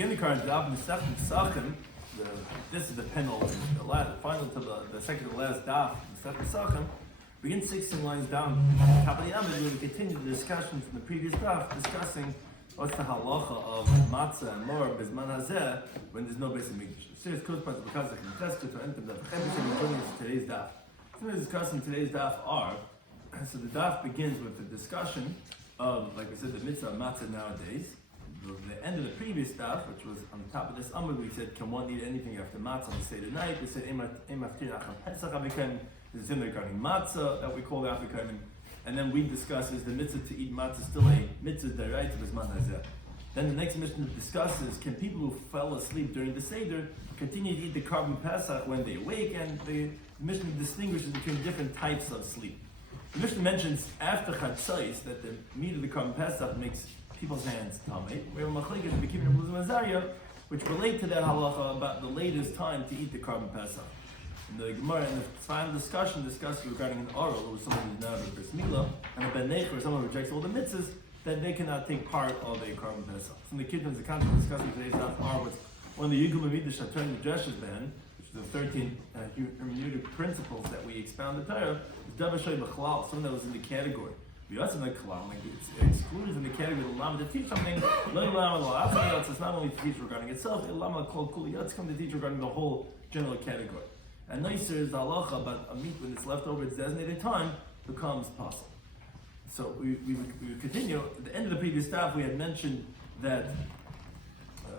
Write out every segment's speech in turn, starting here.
begin the current Daf Pesachim. This is the final to the second to the last Daf Pesachim. Begin 16 lines down. Top of the Amid, we continue the discussion from the previous Daf, discussing what's the halacha of matzah and mor bisman hazeh when there's no base of mikdash. Serious close parts because of the test to enter the today's Daf. Something to discuss in today's Daf are. So the Daf begins with the discussion of, like I said, the mitzvah of matzah nowadays. The end of the previous Daf, which was on the top of this Amud, we said, can one eat anything after matzah on the Seder night? We said, there's a sin regarding matzah that we call the Afrikanim. And then we discuss, is the mitzvah to eat matzah still a mitzvah d'oraisa b'zman hazeh? Then the next mission discusses, can people who fell asleep during the Seder continue to eat the carbon Pesach when they awake? And the mission distinguishes between different types of sleep. The mission mentions after Chatzos that the meat of the carbon Pesach makes people's hands tamei. We have machlekes in the Kibbutz Muzim Azariah, which relate to that halacha about the latest time to eat the carbon Pesach. And the Gemara in the final discussion discussed regarding an oral, who was someone who's now a bris milah, and a ben nech, or someone who rejects all the mitzvahs, that they cannot take part of a carbon Pesach. So in the Kibbutz, the concept discussing today's Daf are with one of the Yigul Midah Shaton Midrash's ban, which is the 13 hermeneutic principles that we expound the Torah, is Davashay B'chlal, something that was in the category. We also like Kalam, like it's excluded from the category of the Lama to teach something. It's not only to teach regarding itself, the Lama called Kuliyat come to teach regarding the whole general category. And nicer is the halacha about a meat when it's left over its designated time becomes possible. So we continue. At the end of the previous Daf, we had mentioned that,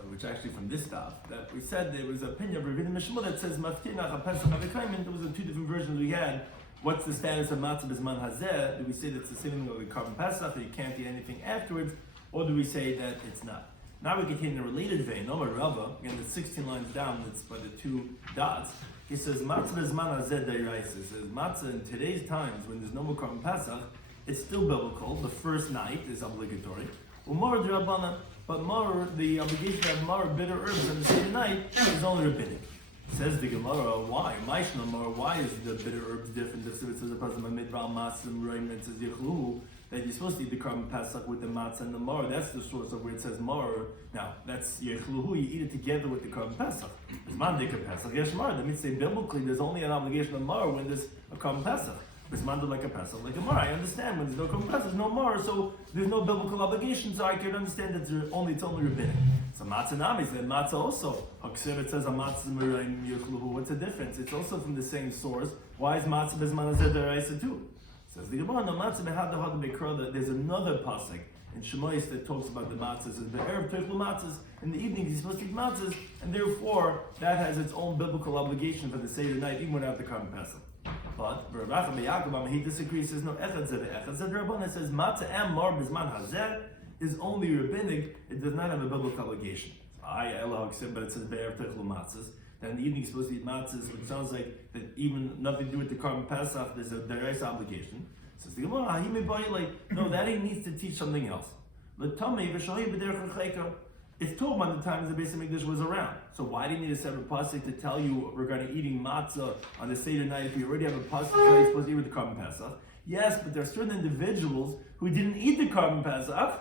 which actually from this Daf, that we said there was an opinion of Rabbi Shloimy Schwartzberg that says Maftinach HaPesach HaVekaimin. There was the two different versions we had. What's the status of matzah bisman hazeh? Do we say that it's the same of the carbon Pesach, that you can't eat anything afterwards, or do we say that it's not? Now we continue in a related vein. Omar Rava, again, the 16 lines down, that's by the two dots. He says matzah bisman hazeh d'oraisa. He says matzah in today's times when there's no more carbon Pesach, it's still biblical. The first night is obligatory. Umar d'Rabbanan, but more the obligation to have more bitter herbs on the same night is only rabbinic. Says the Gemara, why? Why is the bitter herbs different? If it says a person says that you're supposed to eat the carbon Pesach with the matzah and the mar. That's the source of where it says mar. Now that's yechluhu. You eat it together with the carbon Pesach. It's mandika Pesach yeshmar. That means say biblically there's only an obligation of mar when there's a carbon Pesach. It's mandika like a Pesach, like a mar. I understand when there's no carbon Pesach, there's no mar, so there's no biblical obligation. So I can understand that it's only rabbinic. So matzah nami said matzah also. It says a matzah mirayim yechluhu. What's the difference? It's also from the same source. Why is matzah bisman hazeh d'oraisa too? Says the Gemara, no matzah behad dehad bekra. There's another pasuk in Shemais that talks about the matzahs. It says be'erev tochlu matzahs. In the evening he's supposed to eat matzahs, and therefore that has its own biblical obligation for the Seder night, even without the carbon Pesach. But he disagrees. Says no echad zeh echad zeh Rabbanan. It says matzah and mar bisman hazeh is only rabbinic. It does not have a biblical obligation. But it says be'erev tochlu matzahs. Then in the evening, you're supposed to eat matzahs, which sounds like that even nothing to do with the carbon Pesach, there's a direct obligation. Says the Gemara, no, that he needs to teach something else. It's told when the time the Beis Hamikdash was around. So why do you need a separate pasuk to tell you regarding eating matzah on the Seder night if you already have a pasuk that you're supposed to eat with the carbon Pesach? Yes, but there are certain individuals who didn't eat the carbon Pesach,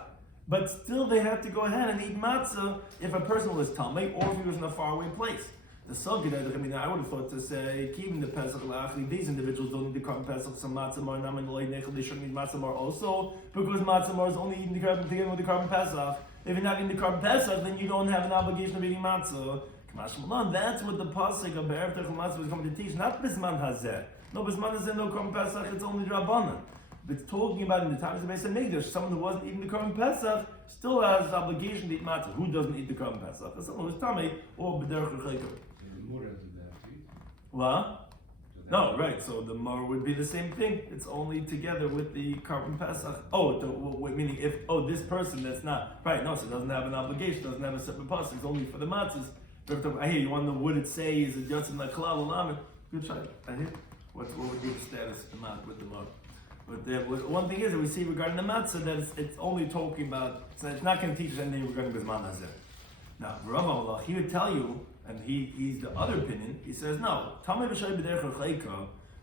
but still they have to go ahead and eat matzah if a person was tamei or if he was in a faraway place. The Sogid, I would have thought to say, keeping the Pesach la'achli, these individuals don't need the carbon Pesach, some matzah mar, naman loy nechel, they shouldn't eat matzah mar also, because matzah mar is only eating the carbon together with the carbon Pesach. If you're not eating the carbon Pesach, then you don't have an obligation of eating matzah. That's what the pasuk of be'erev tochlu matzah was coming to teach, not bisman hazeh. No bisman hazeh, no carbon Pesach, it's only Rabbanan. It's talking about in the times of Beis Hamikdash, someone who wasn't eating the carbon Pesach still has an obligation to eat matzah. Who doesn't eat the carbon Pesach? Someone who's tamei or b'derech l'chayka. What? No, right. So the mar would be the same thing. It's only together with the carbon Pesach. Meaning if this person that's not right. No, so it doesn't have an obligation. Doesn't have a separate pasuk. It's only for the matzahs. Hey, you want to know what it says? Is it just in the klal olamet? Good try. I hear. What would be the status with the mar? But one thing is that we see regarding the matzah that it's only talking about. So it's not going to teach us anything regarding bisman hazeh. Now, Rav, he would tell you. And he's the other opinion. He says no.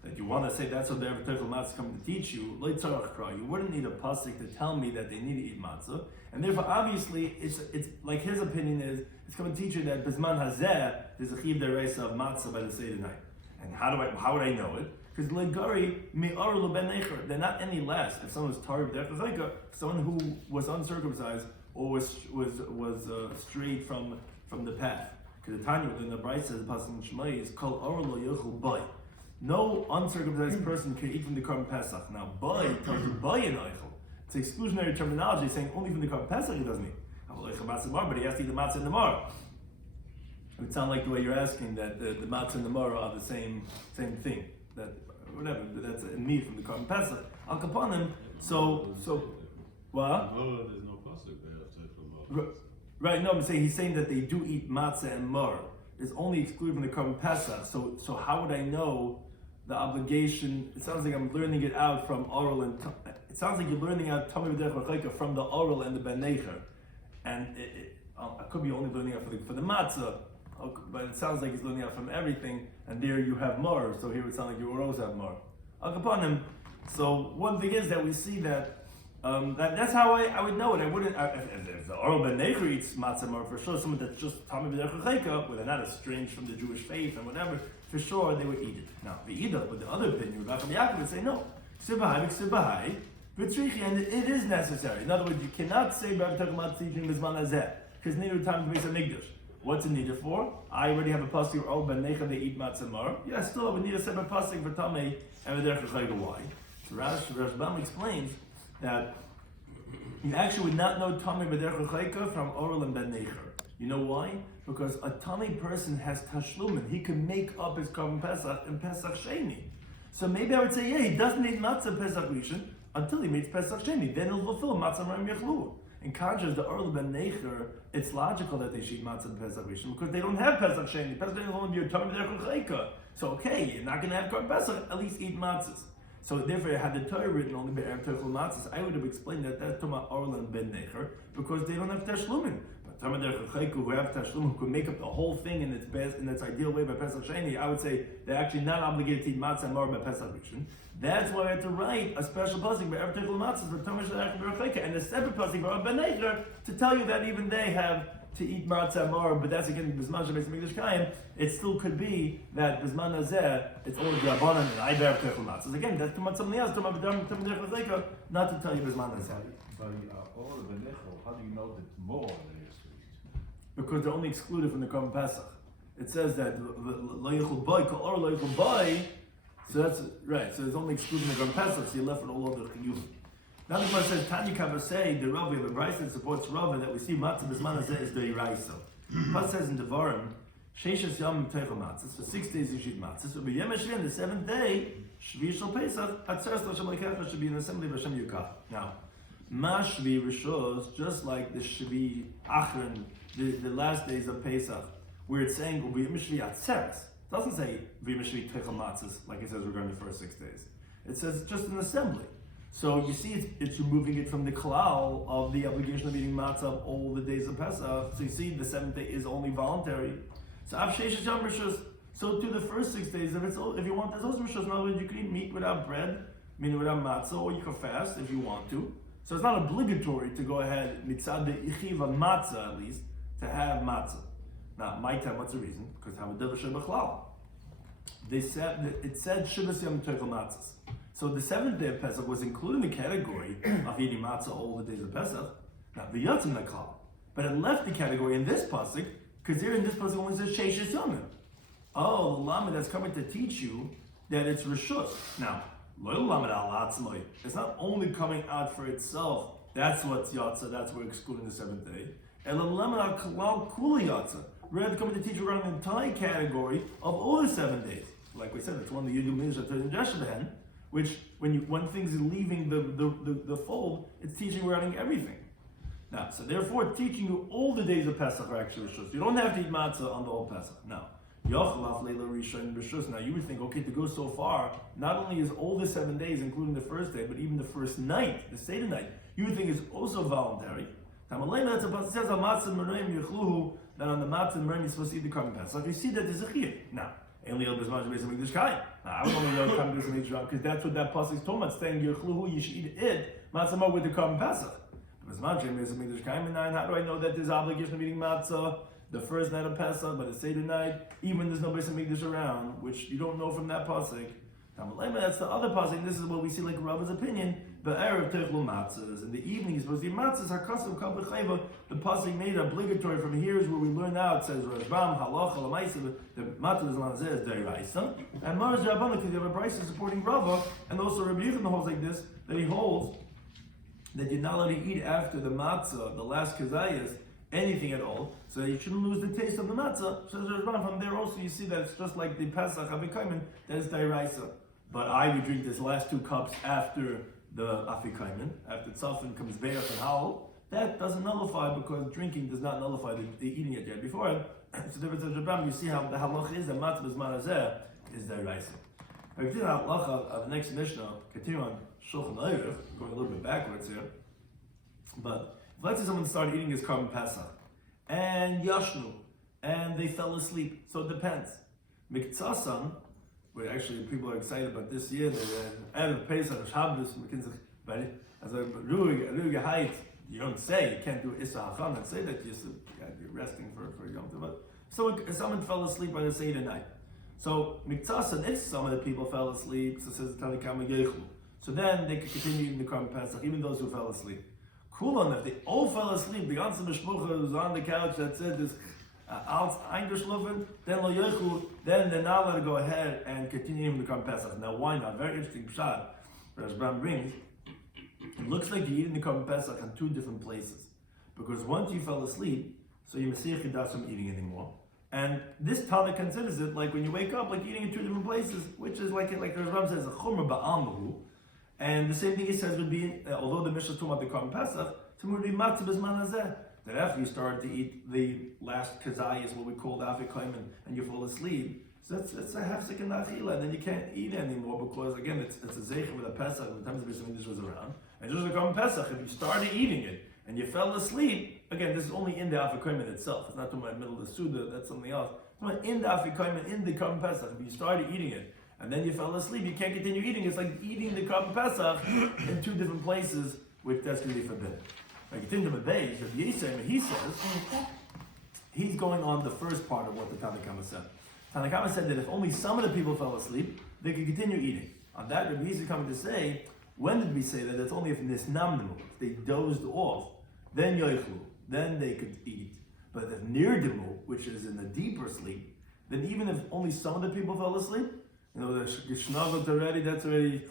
that you want to say that's what the Erev Teichel Matzah is coming to teach you, you wouldn't need a pasuk to tell me that they need to eat matzah, and therefore obviously it's like his opinion is it's coming to teach you that Bisman Hazeh there's a chiv deraisa of matzah by the Seder night. And how would I know it? Because legari me'ar leben necher, they're not any less. If someone was tarib derech, someone who was uncircumcised or was strayed from the path. Because the Tanya within the Brayta says the pasuk in Shemai is called or lo yochel bay. No uncircumcised person can eat from the Korban Pesach. Now bay tells you bay in eichel. It's exclusionary terminology saying only from the Korban Pesach he doesn't eat. But he has to eat the matzah and the mar. It would sound like the way you're asking that the matzah and the mar are the same thing. That whatever, that's a meat from the Korban Pesach. Al kapanim. So what? No, there's no pasuk there. Right. No, I'm saying he's saying that they do eat matzah and mar. It's only excluded from the Korban Pesach. So how would I know the obligation? It sounds like I'm learning it out from oral and. It sounds like you're learning out Tamei B'derech L'Chayka from the oral and the Ben Necher, and I could be only learning out for the matzah. But it sounds like he's learning out from everything, and there you have more. So here it sounds like you will always have more. Upon him. So one thing is that we see that that's how I would know it. I wouldn't if the oral ben necher eats matzah more for sure. Someone that's just tamei b'derech l'chayka, where they're not estranged from the Jewish faith and whatever, for sure they would eat it. Now the Ida, with the other opinion, Rabbi Yaakov would say no. Sibahai, and it is necessary. In other words, you cannot say Rabbi Yaakov teaching Bizman Hazeh because neither time to be Mikdash. What's it needed for? I already have a pasuk or ben necha they eat matzah mar. Yeah, still I would need a separate pasuk for tamei and b'derech l'chayka. Why? So Rashbam explains that you actually would not know tamei b'derech l'chayka from oral and ben necha. You know why? Because a tamei person has tashlumin. He can make up his Korban Pesach and Pesach Sheni. So maybe I would say, yeah, he doesn't eat matzah Pesach Rishon until he meets Pesach Sheni. Then he'll fulfill matzah marim yechlu. In contrast, the Orl ben Necher, it's logical that they should eat matzah and Pesach Rishon because they don't have Pesach Sheni. Pesach Sheni is only your Tamei B'derech L'Chayka. So okay, you're not going to have Korban Pesach, at least eat matzahs. So therefore, had the Torah written only Be'er Teichel matzahs, I would have explained that that's Toma Orl and ben Necher because they don't have Tashlumin. But Tamei B'derech L'Chayka, who have Tashlumin, who could make up the whole thing in its best, in its ideal way by Pesach Sheni, I would say they're actually not obligated to eat matzah and mar by Pesach Rishon. That's why I had to write a special pasuk by every matzahs for Tamei B'derech L'Chayka and a separate pasuk for Ben Necher to tell you that even they have to eat matzah and mar, but that's again Bizman Shabbat Mikdash Kayim. It still could be that Bizman Hazeh it's only Rabbanan and I bear Teichel matzahs. Again, that's to something else. Tamei B'derech L'Chayka, not to tell you Bizman Hazeh. But all of the nechel, how do you know that more than is sweet? Because they're only excluded from the Korban Pesach. It says that lo yichul bay or lo yichul bay. So that's right. So it's only excluding the Korban Pesach. So you're left with all other chiyuvim. Now the Gemara says Tanya Kavasei the Rav, the Brayta that supports Rav that we see matzah bisman hazeh is the iraisa. Pas says in Devarim sheishes yom teichel matzah. So 6 days you should eat matzah. So b'yom hashvi on the 7th day shvi shel Pesach atzeres l'Hashem lekecha should be in the assembly of Hashem Yukach. Now mashvi rishos just like the shvi achron the last days of Pesach where it's saying b'yom hashvi atzeres. It doesn't say b'yom hashvi teichel matzahs like it says regarding the first 6 days. It says just an assembly. So you see, it's removing it from the klal of the obligation of eating matzah all the days of Pesach. So you see, the 7th day is only voluntary. So avsheish yom rishus. So to the first 6 days, if you want, there's also rishus. In other words, you can eat meat without bread, meaning without matzah, or you can fast if you want to. So it's not obligatory to go ahead mitzad the ichiva matzah at least to have matzah. Now, my time, what's the reason? Because have a devashem b'chlal. It said shivas yom teichel matzahs. So the 7th day of Pesach was included in the category of eating matzah all the days of Pesach. Now the yatzim nakal, but it left the category in this pasuk because here in this pasuk only says sheishes yomim. Oh, the lamed that's coming to teach you that it's rishus. Now lo lamed al atzmai. It's not only coming out for itself. That's what's yatzah. That's where excluding the 7th day. And the lamed al kalal kula yatzah. Rather coming to teach you around the entire category of all the 7 days. Like we said, it's one of the yudu midrash in Jeshaben. Which, when things are leaving the fold, it's teaching regarding everything. Now, so therefore, teaching you all the days of Pesach are actually rishus. You don't have to eat matzah on the whole Pesach. Now, yochalaf leila rishon rishus. Now, you would think, okay, to go so far, not only is all the 7 days, including the first day, but even the first night, the Seder night, you would think is also voluntary. Now, it says that on the matzah and merim you're supposed to eat the Korban Pesach. You see that there's a chiyuv. Now, Only El Bezman Beis Hamikdash Kaim. Now, I would only know Kam Beis Hamikdash because that's what that pasuk is talking about. Saying Yechluhu, you should eat it matzah with the Korban Pesach. Bezman Beis Hamikdash Kaim. How do I know that there's obligation of eating matzah the first night of Pesach, but the Seder night, even when there's no Beis Hamikdash around, which you don't know from that pasuk? That's the other pasuk. This is what we see like Rabbi's opinion. Be'erev techlu matzahs. In the evening, you're supposed to eat matzahs. Hakasam kal b'chayva. The pasuk made obligatory from here is where we learn out. It says Rashbam halacha l'maisa. The matzah is lanzeh is deraisa. And Marz Rabbanan, because you have a brayso supporting Rava, and also Rabbi Yochanan holds like this, that he holds that you're not allowed to eat after the matzah, the last kazayas, anything at all. So you shouldn't lose the taste of the matzah. So from there also you see that it's just like the Pesach Afikaimen, that is deraisa. But I would drink this last 2 cups after the Afikaimen, after Tzafin comes Be'ach and Howl. That doesn't nullify because drinking does not nullify the eating it yet before it. So there is a Rabbam, you see how the halach is that matzah b'zman hazeh is deraisa. If you continue the halacha of the next Mishnah, continue on Shulchan Aruch, going a little bit backwards here. But if let's say someone started eating his Korban Pesach and Yashnu, and they fell asleep, so it depends. Miktsasan, where actually people are excited about this year, that Erev Pesach, Shabbos, but as a ruhige height, you don't say, you can't do Issa Hacham and say that you're resting for Yom Tov. But someone fell asleep by the Seder night. So, Miktsasan, if some of the people fell asleep, so says Tanakama Yechlu. So then they could continue eating the Korban Pesach, even those who fell asleep. Cool, if they all fell asleep, the ganze Mishpucha was on the couch that said this als eingeschlafen, then lo yechlu, then they're not allowed to go ahead and continue eating the Korban Pesach. Now why not? Very interesting pshat. Rashbam brings, it looks like you're eating the Korban Pesach in 2 different places. Because once you fell asleep, so you Messiach does from eating anymore. And this Tana considers it like when you wake up, like eating in 2 different places, which is like the Rashbam says, a chumra ba'almahu. And the same thing he says would be, although the Mishnah is talking about the Korban Pesach, it would be matzah b'zman hazeh. That after you start to eat the last kazayas, what we call the Afikaimen, and you fall asleep, so that's a half second achila, and then you can't eat anymore because again it's a zeicher with a Pesach when the time of Beis was around. And just like on Pesach, if you started eating it and you fell asleep, again this is only in the Afikaimen itself. It's not to my middle of the Suda, that's something else. It's in the Afikaimen, in the Korban Pesach. If you started eating it and then you fell asleep, you can't continue eating. It's like eating the Korban Pesach in 2 different places, which that's going to be forbidden. I continue with Beis, Rabbi Yisrael, he says, he's going on the first part of what the Tanakama said. Tanakama said that if only some of the people fell asleep, they could continue eating. On that, Rabbi Yisrael coming to say, when did we say that? That's only if nisnamnu, if they dozed off, then yoichlu, then they could eat. But if nirdimu, which is in a deeper sleep, then even if only some of the people fell asleep, the geshnavot already, that's already,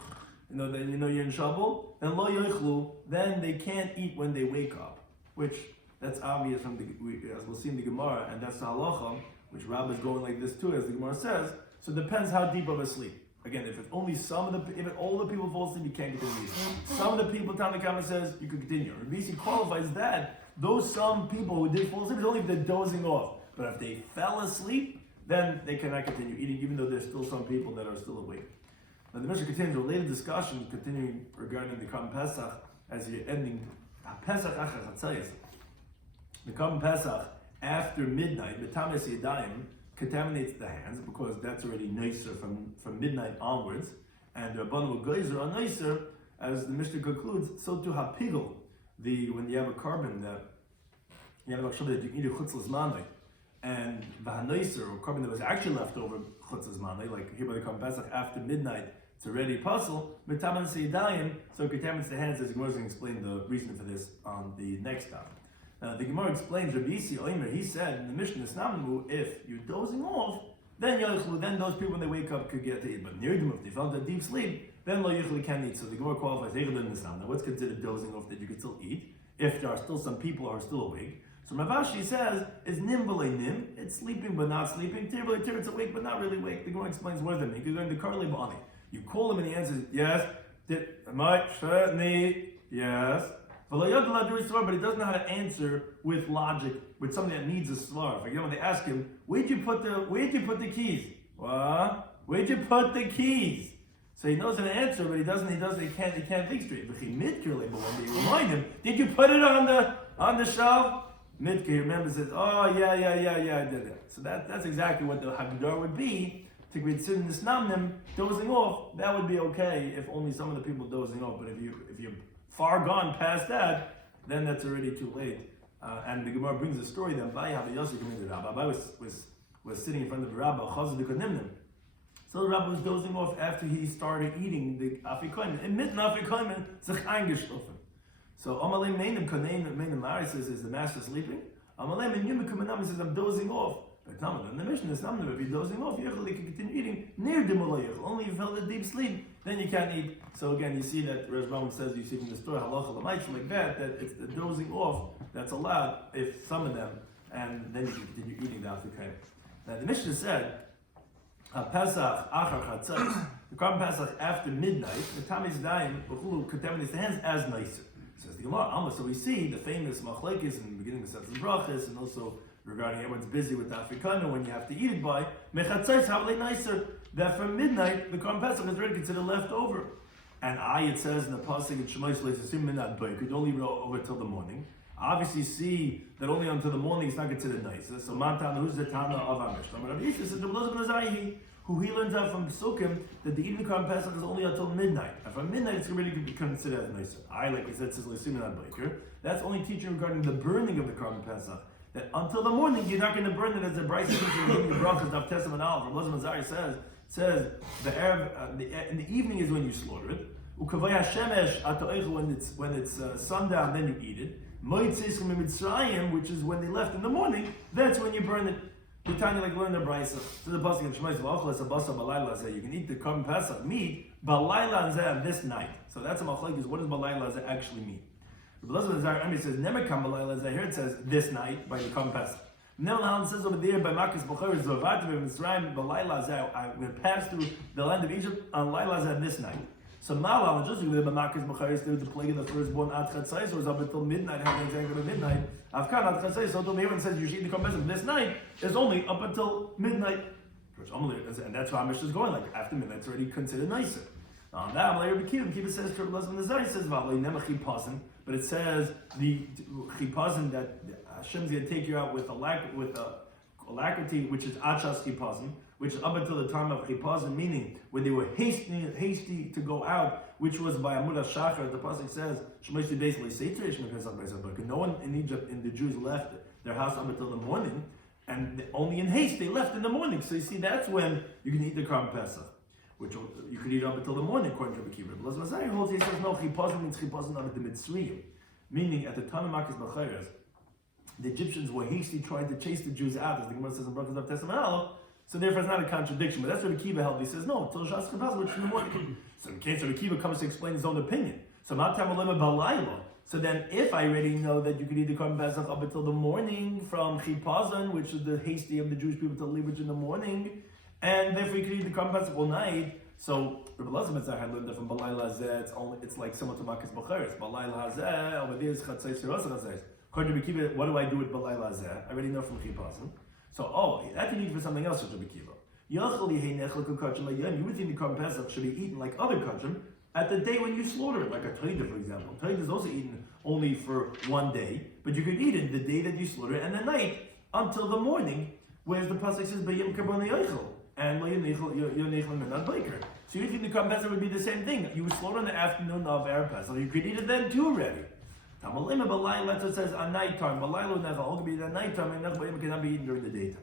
then you're in trouble. And lo yoichlu, then they can't eat when they wake up, which that's obvious from as we'll see in the Gemara, and that's the halacha, which Rabbi is going like this too, as the Gemara says. So it depends how deep of a sleep. Again, if it's only if all the people fall asleep, you can't continue eating. Some of the people, Tanakama says, you can continue. Rabbi Yisrael qualifies that those some people who did fall asleep, it's only if they're dozing off. But if they fell asleep, then they cannot continue eating, even though there's still some people that are still awake. Now the Mishnah continues a related discussion, continuing regarding the Korban Pesach, as you're ending Pesach Achar Chatzayis. The Korban Pesach after midnight, B'tames Yadayim, contaminates the hands because that's already nicer from midnight onwards, and the Rabbanan Geyser are nicer, as the Mishnah concludes. So to hapigel, when you have a carbon that you have a that you eat a chutzlas manai, and v'hanaiser, or carbon that was actually left over chutzlas manai, like here by the Korban Pesach after midnight, it's already puzzle. B'tames Yadayim, so it contaminates the hands. As the Gemara is going to explain the reason for this on the next time. The Gemara explains, Rabbi Shloimy, he said in the Mishnah, if you're dozing off, then those people when they wake up could get to eat. But near them, if they fell into deep sleep, then lo yichlu can't eat. So the Gemara qualifies, now what's considered dozing off that you could still eat, if there are still some people who are still awake. So Ravashi says, it's nimbale nim, it's sleeping but not sleeping, tirbalei tir, it's awake but not really awake. The Gemara explains what does that mean. You go into karli ba'ani. You call him and he answers, yes, yes. But he doesn't know how to answer with logic, with something that needs a svar. For example, they ask him, where'd you put the keys? What? Where'd you put the keys? So he knows an answer, but he can't think straight. But when they remind him, did you put it on the shelf? Midke, he remembers, says, oh yeah, I did it. So that's exactly what the Haggadah would be, dozing off, that would be okay if only some of the people dozing off. But if you're far gone past that, then that's already too late. And the Gemara brings a story that Abai was sitting in front of the Rabbi, so the Rabbi was dozing off after he started eating the afikoymen. In mitten afikoymen, sich eingeschlafen. So Amalei Meinem Mari says, is the master sleeping? Amalei Meinem says, I'm dozing off. But in the mission, if you're dozing off, you can continue eating near the Malayach. Only if you fell in deep sleep, then you can't eat. So again, you see that Rashbam says, you see from the story, halacha l'maychim, like that it's the dozing off that's allowed if some of them, and then you can continue eating the afikoymen. Now the Mishnah said, Pesach achar chatzos, the Korban Pesach after midnight, the Tamiz Daim b'chulu contaminates the hands as nicer. Says the Gemara. So we see the famous machlekes in the beginning of Sefes Brachos, and also regarding everyone's busy with the Afrikana when you have to eat it by mechatzos havle nicer. That from midnight the Korban Pesach is already considered leftover. And it says in the pasuk in Shemais leitzim minat bay could only roll over till the morning. Obviously, see that only until the morning is not considered nicer. So Matan, who's the Tana of our Mishnah? Rabbi Yisrael says the Belazim who he learns out from Sukkim that the evening Korban Pesach is only until midnight. And from midnight, it's already going to be considered as nicer. Like we said, says Leisim and Baker. That's only teaching regarding the burning of the Korban Pesach. That until the morning, you're not going to burn it as a bright teaching in the brachas of Tesam and Aleph. Rabbi Lazar says the Arab in the evening is when you slaughter it. Ukavaya shemesh atoechu when it's sundown, then you eat it. Moitzis from Mitzrayim, which is when they left in the morning, that's when you burn it. The time you learn the brayso. So the pasuk in Shemais v'achlas abasa balayla zeh. You can eat the Korban Pesach meat balayla zeh this night. So that's a machlekes. What does balayla zeh actually mean? The Belazim Zayir says nemekam balayla zeh. Here it says this night by the Korban Pesach. Now it says over there by Makkos B'choros Zovativ Mitzrayim balayla zeh. I will pass through the land of Egypt on layla zeh this night. So Malal, just with the Makkos B'choros, there was the plague of the firstborn at Chatzais, was up until midnight, having exactly midnight. Afkan at Chatzais, so until everyone says you should eat the Korban Pesach this night, is only up until midnight. And that's why Amish is going, like after midnight, it's already considered nicer. On that, Rabbi Kiva says, but it says the chipazim that Hashem's going to take you out with alacrity, which is achas chipazim, which is up until the time of chipazim, meaning when they were hasty to go out, which was by Amud HaShachar. The pasuk says, "Shemeshti basically say no one in Egypt, in the Jews, left their house up until the morning, and only in haste they left in the morning." So you see, that's when you can eat the Korban Pesach, which you could eat up until the morning, according to Rabbi Kiva. But Lazar holds, he says, no, chipazim means chipazim of the Mitzrayim, meaning at the time of Makkos B'choros, the Egyptians were hasty trying to chase the Jews out, as the Gemara says in Brachos Daf Tesam and Aleph. So therefore it's not a contradiction, but that's what Akiva held. He says, no, until Shas Chipazim, which is in the morning. So in case Akiva comes to explain his own opinion. So So then if I already know that you could eat the Korban Pesach up until the morning from Chipazon, which is the hasty of the Jewish people to leave it in the morning, and therefore you could eat the Korban Pesach all night. So Rabbi Lazar had learned that from Balayla Hazeh, it's like similar to Makkos B'choros. Balayla Hazeh, over there is Chatzos Shiras Hazeh. According to Rabbi Kiva, what do I do with Balayla Hazeh? I already know from Chipazon. So, that can eat for something else, Rabbi Kiva. You would think the Korban Pesach should be eaten like other kachim at the day when you slaughter it, like a toida, for example. Toida is also eaten only for one day, but you could eat it the day that you slaughter it and the night until the morning, whereas the pasuk says B'yom Karbon Yochel and Lo Yonechel Menad Baker. So you think the Korban Pesach would be the same thing? You would slaughter in the afternoon of Erev Pesach. You could eat it then too already. Tamalima Balayla says on nighttime. Balayla Nechel all could be at nighttime, and Nechel cannot be eaten during the daytime.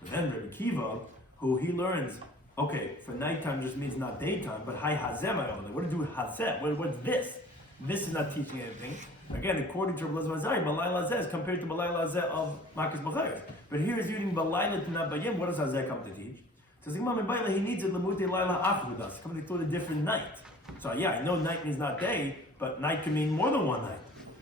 But then Rabbi Kiva, who he learns, okay, for nighttime just means not daytime, but Hai Hazem, what to do with Hazem? What's this? This is not teaching anything. Again, according to Rabbi Lazar, Balayla Hazeh is compared to Balayla Hazeh of Makkos B'choros. But here he's using Balayla to not Bayim. What does Hazeh come to teach? Says Imam and Baila, he needs it Lamute Laila Achvudas, coming to a different night. So yeah, I know night means not day, but night can mean more than one night.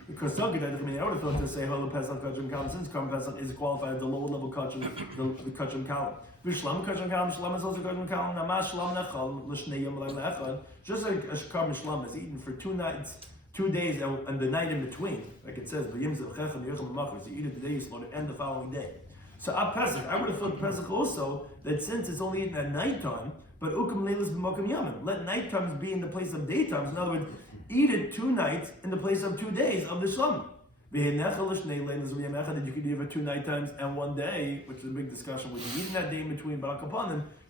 Because I would have thought to say, Holo Pesach Kachim Kalam, since Korban Pesach is qualified as the lower level Kachim, the Kachim Kalam. V'shlam Kachim Kalam, Shlam is also Kachim Kalam, Namash Shlam Nechal, L'shnei Yom L'ayla Echad. Just like a Korban Shlam is eaten for 2 nights, 2 days, and the night in between. Like it says, V'yim Zevchechem Yochel B'machar, so you eat it the day you slaughter, and the following day. So at Pesach, I would have thought Pesach also, that since it's only eaten at nighttime, but Ukum Leilas B'mokum Yamin, let night times be in the place of daytimes. In other words, eat it 2 nights in the place of 2 days of the Shlam. That you could do it 2 night times and 1 day, which is a big discussion. Would you eat that day in between? But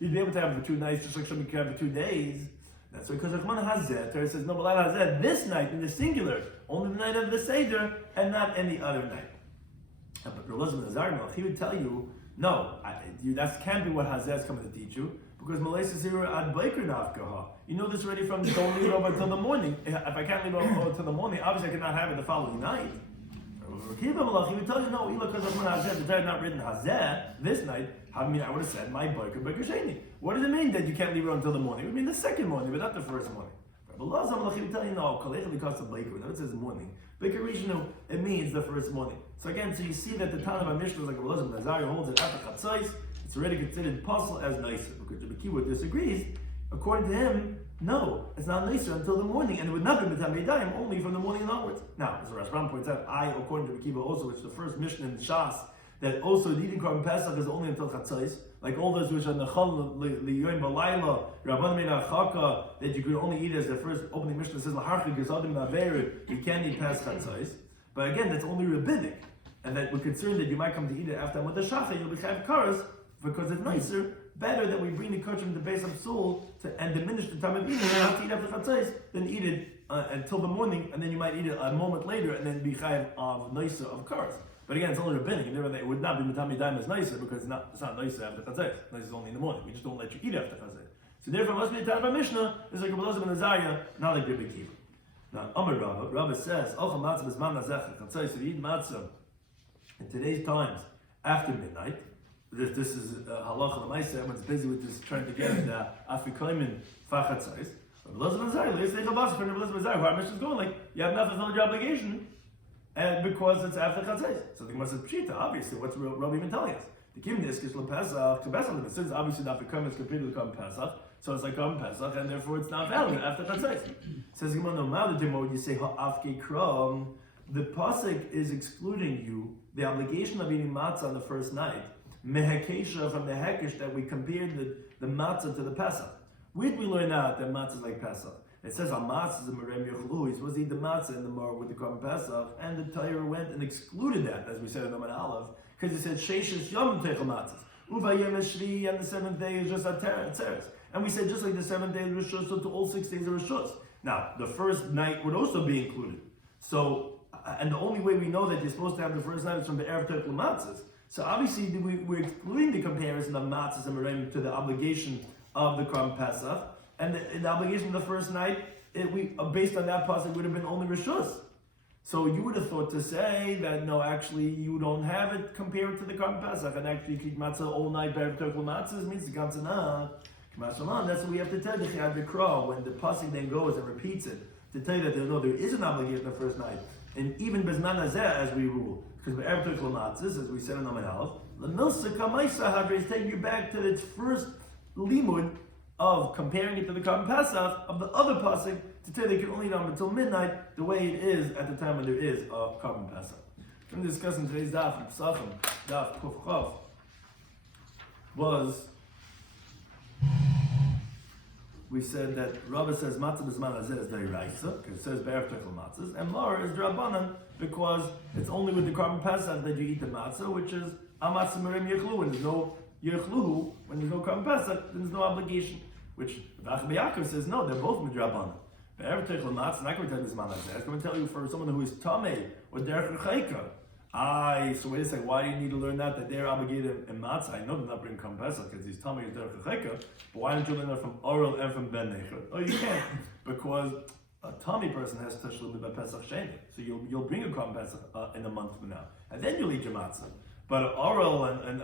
you'd be able to have it for 2 nights, just like somebody could have it for 2 days. That's because Rahman Hazet, Torah says, no, but Hazet, this night in the singular, only the night of the Seder, and not any other night. But he would tell you, no, that can't be what Hazet is coming to teach you, because Malaysia Zira ad Baker Nafkaha. You know this already from don't leave it over until the morning. If I can't leave it over until the morning, obviously I cannot have it the following night. He would tell you, no, because of Hazet, the Torah not written Hazet, this night, I would have said, my Baker Sheni. What does it mean that you can't leave it until the morning? It would mean the second morning, but not the first morning. He would tell you, no, because of Baker, no, it says morning. Baker Rishnu, it means the first morning. So again, so you see that the Tanakh of Mishnah is like Rabbi Nazariah holds it after Chatzos, it's already considered puzzle as nicer, because Rabbi Kiva disagrees. According to him, no, it's not nicer until the morning, and it would not be B'tamei Dayim, only from the morning onwards. Now, as Rashbam points out, according to Rabbi Kiva also, which is the first Mishnah in Shas, that also the eating Korban Pesach is only until Chatzos, like all those which are Nechal, Liyoim Balayla, Rabban Meina Chaka, that you could only eat as the first opening Mishnah says, L'harchik Gesadim Naveru, you can't eat past Chatzos. But again, that's only rabbinic, and that we're concerned that you might come to eat it after Amud HaShachar, you'll be chayav karas, because it's nicer, better that we bring the kosher to base of soul and diminish the time of eating, and not to eat after Chatzos, than eat it until the morning, and then you might eat it a moment later, and then be chayav of nicer of karas. But again, it's only rabbinic, and it would not be B'tamei Dayim as nicer, because it's not nicer after Chatzos. Nicer is only in the morning. We just don't let you eat after Chatzos. So therefore, it must be a time of Mishnah, it's like Rabbi Shloimy Schwartzberg, not like Rabbi Kiva. Now, Amar Rabbi says, "Ochel matzah b'zman hazeh chatzos." If you eat matzah in today's times after midnight, this is halacha l'maaseh. Everyone's busy with this, trying to get the Afrikanim fachatzos. Rabbi Shloimy Schwartzberg, let's take a bus for Rabbi Shloimy Schwartzberg. Where our mission is going, like you have not fulfilled your obligation, and because it's after chatzos. So the Gemara says, "Pshita." Obviously, what's Rabbi even telling us? The kivin is kishla pesach to pesach. Since obviously the Afrikanim is compared to the Korban Pesach. So it's like Korban Pesach, and therefore it's not valid after Chatzos. Says Gemara, no matter when you say ha'afke kram, the pasuk is excluding you the obligation of eating matzah on the first night. Mehekesha from the hekesh that we compared the matzah to the Pesach. Where did we learn out that matzah is like Pesach? It says on matzah is a merem yochlu. He's supposed to eat the matzah in the mar with the Korban Pesach, and the Torah went and excluded that, as we said in Oman Aleph, because it said sheishes yom techel matzahs. Uvayem Shvi, and the 7th day is just a teretz. And we said just like the 7th day of Rishus, so to all 6 days of Rishus. Now, the first night would also be included. So, and the only way we know that you're supposed to have the first night is from the Erev Tekel Matzahs. So obviously we're excluding the comparison of Matzahs and Merem to the obligation of the Korban Pesach. And the obligation of the first night, based on that pasuk, would have been only Rishus. So you would have thought to say that no, actually you don't have it compared to the Korban Pesach, and actually you keep matzah all night. Erev Tekel Matzahs means the ganze Nacht. That's what we have to tell the Chiyad V'Kra when the pasuk then goes and repeats it to tell you that there is an obligation the first night, and even Bezman Hazeh as we rule, because Erev Tekel Matzahs, as we said in Amid Aleph, the Milsa Kamaisa Hadra is taking you back to its first limud of comparing it to the Korban Pesach of the other pasuk to tell you they can only eat them until midnight, the way it is at the time when there is a Korban Pesach. We're discussing today's Daf in Psachim Daf Kuf Chav was. We said that Rabbi says matzah b'zman hazeh is deraisa, because it says be'erev tekel matzahs, and Lar is drabanan because it's only with the Korban Pesach that you eat the matzah, which is amatzah merem yechlu. When there's no yechlu, when there's no Korban Pesach, then there's no obligation. Which Rabbi Yaakov says no, they're both midrabanan. Be'erev tekel matzah, not going to tell you b'zman hazeh. I'm going to tell you for someone who is tamei or derech rechaika. So wait a second, why do you need to learn that they're obligated in matzah? I know they're not bringing Korban Pesach because he's telling me derech chayka, but why don't you learn that from Oral and from Ben Nechad? Oh, you can't, because a tummy person has to touch a little bit by Pesach Sheni. So you'll bring a Korban Pesach in a month from now, and then you'll eat your matzah. But Oral and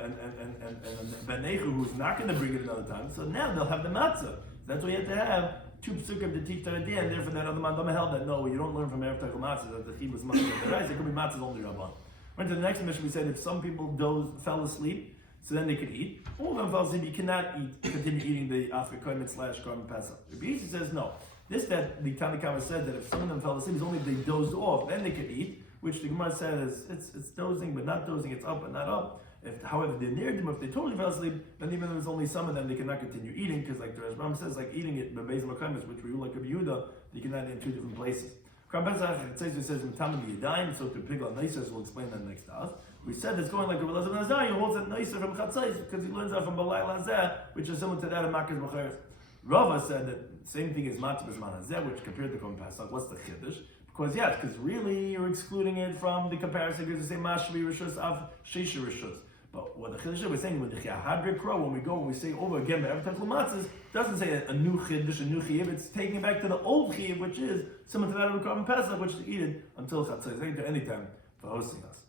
Ben Nechad, who's not going to bring it another time, so now they'll have the matzah. That's why you have to have 2 psukim to teach that idea, and therefore that other man held that no, you don't learn from Erev Tekel Matzah that the chibus matzah. Right? It could be matzahs only Rabban. Went to the next mission. We said if some people fell asleep, so then they could eat. All of them fell asleep. You cannot continue eating the Afrikanim / Korban Pesach. Rabbi Yisrael says no. This that the Tanakh said that if some of them fell asleep, it's only if they dozed off, then they could eat. Which the Gemara says it's dozing but not dozing. It's up but not up. However, they're near them. If they totally fell asleep, then even though there's only some of them, they cannot continue eating because, like the Rashbam says, like eating it bebeis makamis, which we like Rabbi Yehuda, you cannot eat in 2 different places. Korban Pesach, it says Matam Yadayim, so to Pigla Neisers, we'll explain that next to us. We said it's going like the Rabbi Shloimy Schwartzberg, who holds it Neiser from Chatzais, because he learns that from Balai Lazeh, which is similar to that of Makkah's Macheres. Rava said that same thing as Matzah B'Zman Hazeh, which compared to Korban Pesach. What's the Chiddush? Because really you're excluding it from the comparison, because you say Mashvi Rishus of Shisha Rishus. But what the Chiddush we're saying, when the Chahadrik Crow, when we say over again, but every time Matzahs, doesn't say a new Chiddush, a new Chiyuv, it's taking it back to the old Chiyuv, which is similar to that of Korban Pesach, which is eaten until Chatzai. Thank you to any time for hosting us.